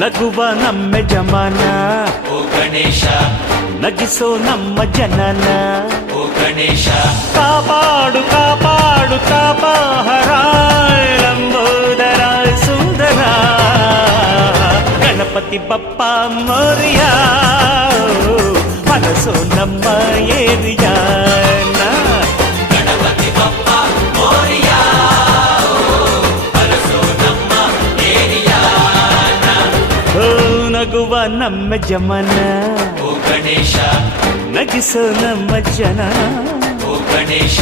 ನಗುವ ನಮ್ಮ ಜಮಾನ ಓ ಗಣೇಶ ನಗಿಸೋ ನಮ್ಮ ಜನನ ಓ ಗಣೇಶ ಕಾಪಾಡು ಕಾಪಾಡು ಕಾಪಾಹರ ಲಂಬೋದರ ಸುಂದರ ಗಣಪತಿ ಬಪ್ಪ ಮೋರಿಯ ಮನಸ್ಸು ನಮ್ಮ ಏರಿಯಾನ ಗಣಪತಿ ಬಪ್ಪ ಮೋರಿಯ ಅರಸೋ ನಮ್ಮ ಏರಿಯಾನ ಓ ನಗುವ ನಮ್ಮ ಜಮನ ಓ ಗಣೇಶ ನಗಿಸೋ ನಮ್ಮ ಜನ ಓ ಗಣೇಶ